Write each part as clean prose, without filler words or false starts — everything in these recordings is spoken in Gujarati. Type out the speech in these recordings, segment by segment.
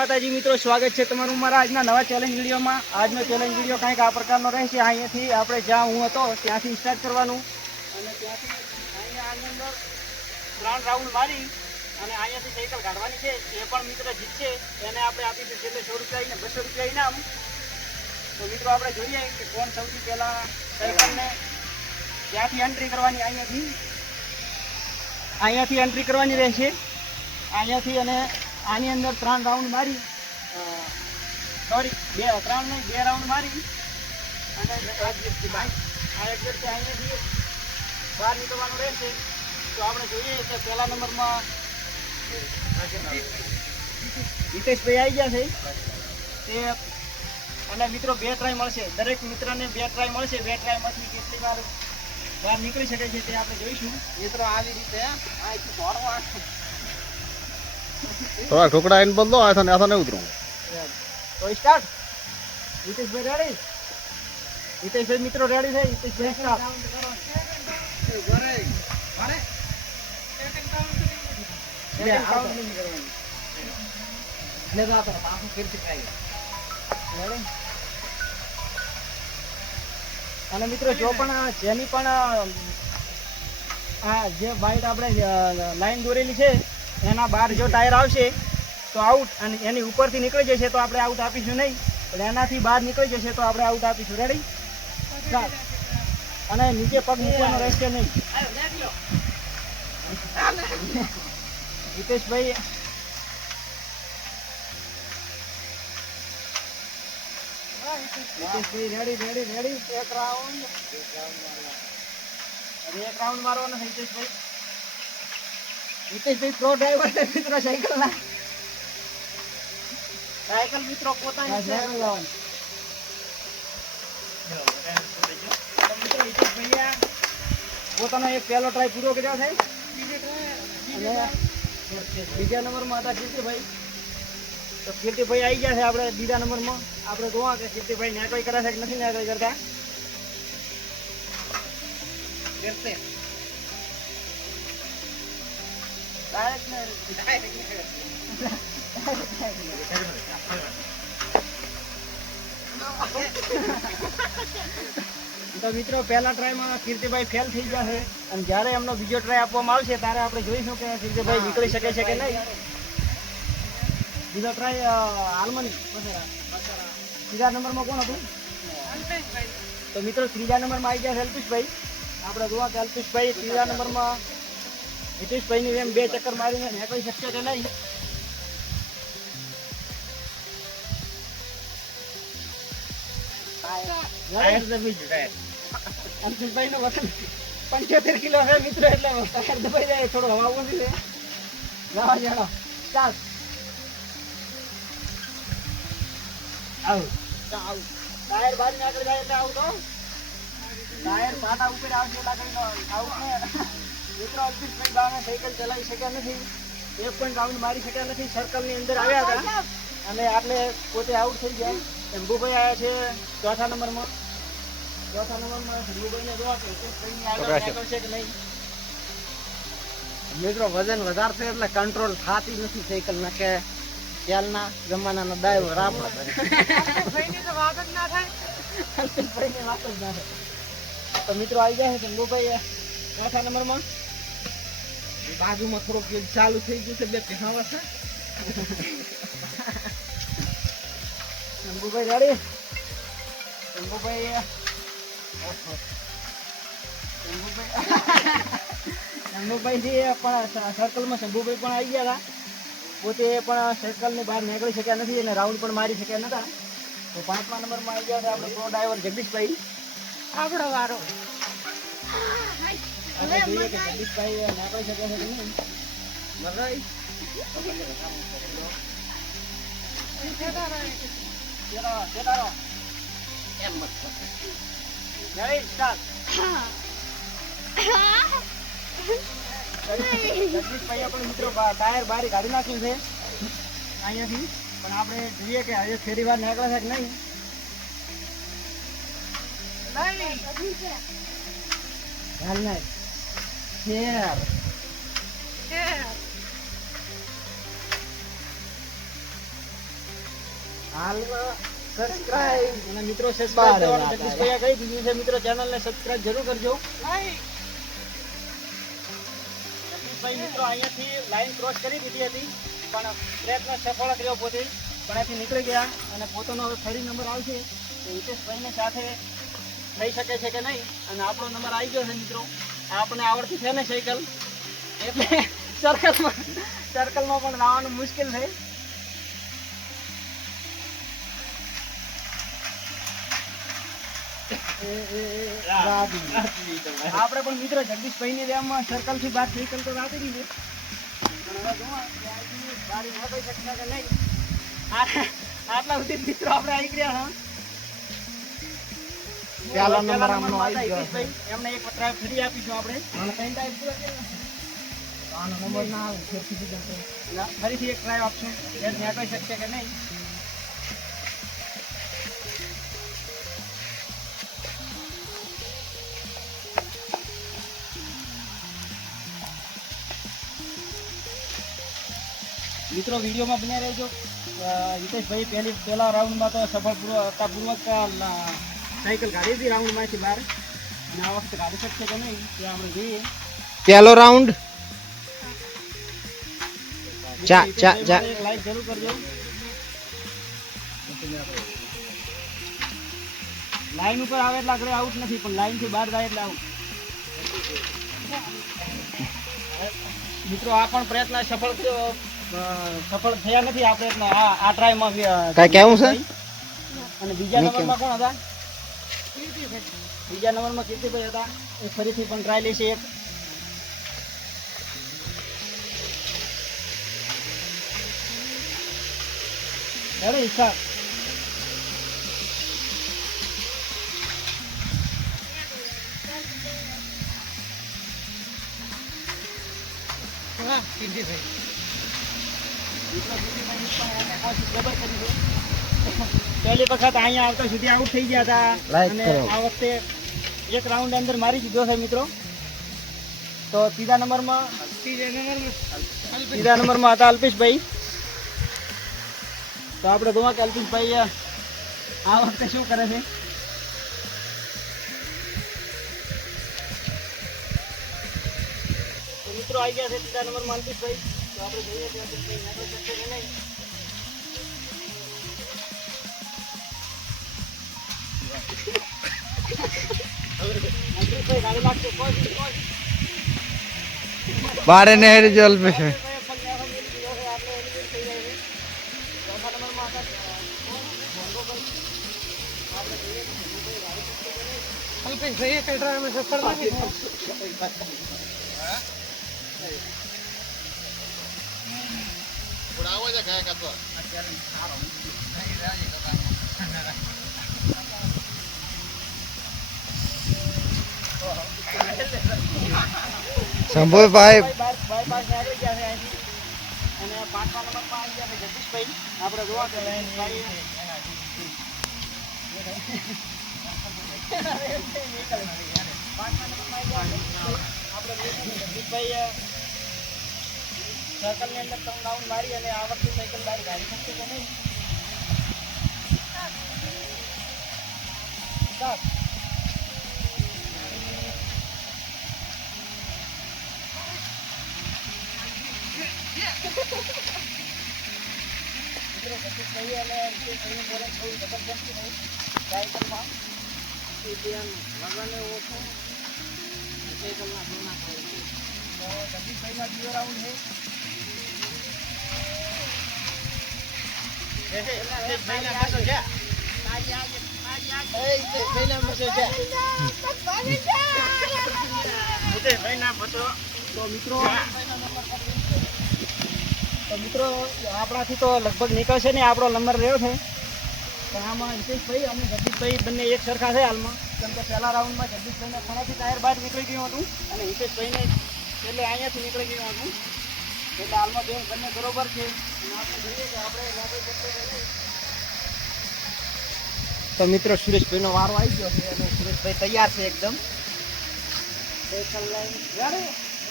માતાજી મિત્રો, સ્વાગત છે તમારું મારા આજના નવા ચેલેન્જ વિડીયોમાં। આજનો ચેલેન્જ વિડીયો કંઈક આ પ્રકારનો રહેશે। અહીંયાથી આપણે જ્યાં હું હતો ત્યાંથી સ્ટાર્ટ કરવાનું અને ત્યાંથી અહીંયા આની અંદર 3 રાઉન્ડ મારી અને અહીંયાથી સાયકલ કાઢવાની છે। એ પણ મિત્ર જીતશે એને આપણે આપીશું છેલ્લે 100 રૂપિયા અને 200 રૂપિયા ઇનામ। તો મિત્રો આપણે જોઈએ કે કોણ સૌથી પહેલાં સાયકલને ત્યાંથી એન્ટ્રી કરવાની। અહીંયાથી એન્ટ્રી કરવાની રહેશે અહીંયાથી। અને આની અંદર 3 રાઉન્ડ મારી સોરી 2 રાઉન્ડ મારી અને આ એક્ઝેક્ટ અહીંયાથી બહાર નીકળવાનું રહેશે। તો આપણે જોઈએ કે પહેલા નંબરમાં હિતેશભાઈ આવી ગયા છે તે। અને મિત્રો 2 ટ્રાય મળશે, દરેક મિત્રને 2 ટ્રાય મળશે। 2 ટ્રાયમાંથી કેટલી વાર બહાર નીકળી શકે છે તે આપણે જોઈશું। મિત્રો આવી રીતે અહીંથી દોડવા थोड़ा ठोकड़ा इन बोल दो, ऐसा नहीं उतरूंगा। तो स्टार्ट। हितेश भाई रेडी? हितेश भाई मित्रों रेडी है? हितेश भाई स्टार्ट। અને મિત્રો જો પણ જેની પણ આ જે વાઈટ આપણે લાઈન દોરેલી છે એના બહાર જો ટાયર આવશે તો આઉટ, અને એની ઉપરથી નીકળી જશે તો આપણે આઉટ આપીશું નહીં, પણ એનાથી બહાર નીકળી જશે તો આપણે આઉટ આપીશું। રેડી? સ્ટાર્ટ। અને નીચે પગ મૂકવાનો રહેશે નહીં। હિતેશભાઈ રેડી? એક રાઉન્ડ મારવાનો છે હિતેશભાઈ। હિતેશભાઈ પ્રો ડ્રાઈવર છે મિત્રો સાયકલ મિત્રો પોતાની છે। મિત્રો હિતેશભાઈ પોતાનો એક પહેલો ટ્રાય પૂરો કર્યો છે અને બીજા નંબરમાં હતા કીર્તિભાઈ। તો કીર્તિભાઈ આવી ગયા છે આપણે બીજા નંબરમાં। આપણે જોવા કે કીર્તિભાઈ નેકળી કરે છે કે નથી નેકળી કરતા। તો મિત્રો પહેલા ટ્રાયમાં કીર્તિભાઈ ફેલ થઈ ગયા છે અને જ્યારે એમનો બીજો ટ્રાય આપવામાં આવશે ત્યારે આપણે જોઈશું કે કીર્તિભાઈ નીકળી શકે છે કે નહીં। બીજો ટ્રાય હાલમની ત્રીજા નંબરમાં કોણ હતું? તો મિત્રો ત્રીજા નંબરમાં આવી ગયા છે અલ્પેશભાઈ। આપણે જોવા કે અલ્પેશભાઈ ત્રીજા નંબરમાં હિતેશભાઈની જેમ 2 ચક્કર મારીને નીકળી શકશે કે નહીં। અલ્પેશભાઈ નું વજન 75 કિલો છે મિત્રો, એટલે ટાયર દબાઈ જાય, થોડો હવા ઓછી છે। જવા જાણો ચાલ ટાયર બહાર નીકળી જાય એટલે આઉટ હો। ટાયર પાટા ઉપર આવશે એટલે આઉટ ને મિત્રો અલ્પેશભાઈ બાને સાયકલ ચલાવી શક્યા નથી, 1 પણ રાઉન્ડ મારી શક્યા નથી। સર્કલની અંદર આવ્યા હતા અને આપણે પોતે આઉટ થઈ ગયા। શંભુભાઈ આવ્યા છે ચોથા નંબરમાં શંભુભાઈને જોવા કે હિતેશભાઈની આગળ નીકળશે કે નહીં। મિત્રો વજન વધારશે એટલે કંટ્રોલ થતી નથી સાયકલ ના, કે ત્યારના જમાનાનો ડ્રાઈવર આપણે ભાઈની તો વાત જ ના થાય। અલ્પેશભાઈની વાત જ ના થાય। તો મિત્રો આવી ગયા છે શંભુભાઈ ચોથા નંબરમાં। બાજુમાં થોડોક ચાલુ થઈ ગયું છે, 2 પહેવા છે। શંભુભાઈ રેડી? શંભુભાઈ શંભુભાઈથી પણ સર્કલમાં શંભુભાઈ પણ આવી ગયા હતા, પોતે પણ સર્કલની બહાર નીકળી શક્યા નથી અને રાઉન્ડ પણ મારી શક્યા નતા। તો 5મા નંબરમાં આવી ગયા હતા આપણે પ્રો ડ્રાઈવર જગદીશભાઈ। આપણો વારો જોઈએ કે જગદીશભાઈ નીકળી શકે છે કે નહીં। જગદીશભાઈએ પણ મિત્રો ટાયર બારી કાઢી નાખ્યું છે અહીંયાથી, પણ આપણે જોઈએ કે હજુ ફેરી વાર નીકળે છે કે નહીં। હાલ નહીં હાલમાં સબસ્ક્રાઇબ અને મિત્રો સબસ્ક્રાઇબ કરવાનું જગદીશભાઈએ કહી દીધું છે મિત્રો, ચેનલને સબસ્ક્રાઇબ જરૂર કરજો. જગદીશભાઈ મિત્રો અહીંયાથી લાઈન ક્રોસ કરી દીધી હતી પણ પ્રયત્ન સફળ કર્યો પોતે, પણ અહીંથી નીકળી ગયા અને પોતાનો હવે ફરી નંબર આવશે તો હિતેશભાઈને સાથે થઈ શકે છે કે નહીં. અને આપણો નંબર આવી ગયો છે મિત્રો, આપણને આવડતી છે ને સાયકલ, એટલે સર્કલમાં પણ લાવવાનું મુશ્કેલ છે. આપણે પણ મિત્રો જગદીશભાઈની રેમમાં સર્કલ થી બહાર સાયકલ તો રાખી દીધી, પણ હવે જોવા ગાડી ન થઈ શકશે કે નહીં. આટલા સુધી મિત્રો આપણે આવી ગયા. હા, પહેલા નંબર આમનો આવી ગયો. એમને એક પત્ર ફરી આપીશું આપણે. આનો નંબર ના આવે ફરીથી એક ટ્રાય આપશું, એ નીકળી શકશે કે નહીં. મિત્રો વિડીયોમાં બન્યા રહેજો. હિતેશભાઈ પહેલા રાઉન્ડમાં તો સફળતાપૂર્વક સાયકલ કાઢી હતી રાઉન્ડમાંથી બહાર, અને આ વખતે કાઢી શકશે કે નહીં તે આપણે જોઈએ. પહેલો રાઉન્ડ લાઈક જરૂર કરજો. લાઈન ઉપર આવે એટલે આગળ આઉટ નથી, પણ લાઈન થી બહાર જાય એટલે આઉટ. મિત્રો આ પણ પ્રયત્ન સફળ થયા નથી આ પ્રયત્ન આ ટ્રાયમાં. કઈ કેવું છે? અને બીજા નંબરમાં કોણ હતા? બીજા નંબરમાં કીર્તિભાઈ હતા. એ ફરીથી પણ ટ્રાય લેશે એક. અરે ઈચ્છા પહેલી વખત અહીંયા આવતા સુધી આઉટ થઈ ગયા હતા, અને આ વખતે એક રાઉન્ડ અંદર મારી દીધો છે મિત્રો. તો ત્રીજા નંબરમાં હતા અલ્પેશભાઈ. તો આપણે જોવા કે અલ્પેશભાઈ આ વખતે શું કરે છે. તો મિત્રો આવી ગયા છે ત્રીજા નંબરમાં અલ્પેશભાઈ. તો આપણે જોઈએ કે અલ્પેશભાઈ નીકળી શકશે કે નહીં. અલ્પેશભાઈ ગાડી લાગશે. બારે નહેર જલ પે છે. શંભુભાઈ બાયપાસ આવી ગયા છે અહીંથી, અને 5મા નંબરમાં આવી ગયા છે જગદીશભાઈ. આપણે જોવા કે જગદીશભાઈ સર્કલની અંદર 3 રાઉન્ડ મારી અને આ વખતે સાયકલ બહાર ગાડી શકશે કે નહીં. તો મિત્રો આપણાથી તો લગભગ નીકળશે ને આપણો નંબર રહ્યો છે, પણ આમાં હિતેશભાઈ અને જગદીશભાઈ બંને એક સરખા છે હાલમાં. કેમ કે પહેલા રાઉન્ડમાં જગદીશભાઈને ખૂણાથી ટાયર બહાર નીકળી ગયું હતું અને હિતેશભાઈને એટલે અહીંયાથી નીકળી ગયું હતું. એટલે હાલમાં બંને બરોબર છે. અને આપણે જોઈએ કે આપણે લાગી શકશે કે નહીં. તો મિત્રો સુરેશભાઈનો વારો આવી ગયો છે અને સુરેશભાઈ તૈયાર છે એકદમ.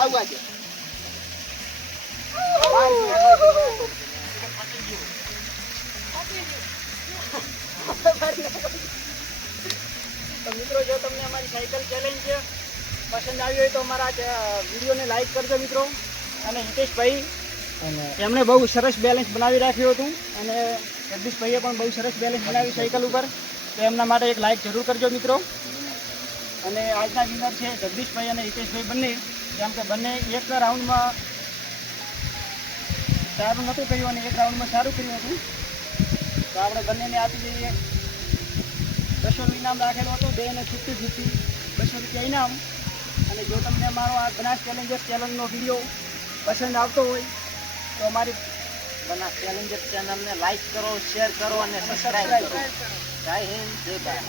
આવવા દે. તો મિત્રો જો તમને અમારી સાયકલ ચેલેન્જ પસંદ આવી હોય તો અમારા વિડીયોને લાઈક કરજો મિત્રો. અને હિતેશભાઈ એમણે બહુ સરસ બેલેન્સ બનાવી રાખ્યું હતું અને જગદીશભાઈએ પણ બહુ સરસ બેલેન્સ બનાવ્યું સાયકલ ઉપર. તો એમના માટે એક લાઈક જરૂર કરજો મિત્રો. અને આજના વિનર છે જગદીશભાઈ અને હિતેશભાઈ બંને. કેમ કે બંને એક રાઉન્ડમાં સારું નહોતું કર્યું અને એક રાઉન્ડમાં સારું કર્યું હતું. તો આપણે બંનેને આપી દઈએ 200 ઇનામ રાખેલો હતો. 2 અને 50-50 200 રૂપિયા ઇનામ. અને જો તમને અમારો આ બનાસ ચેલેન્જર્સ ચેનલનો વિડીયો પસંદ આવતો હોય તો અમારી બનાસ ચેલેન્જર ચેનલને લાઈક કરો, શેર કરો અને સબસ્ક્રાઇબ કરો. જય હિન્દ, જય ભારત.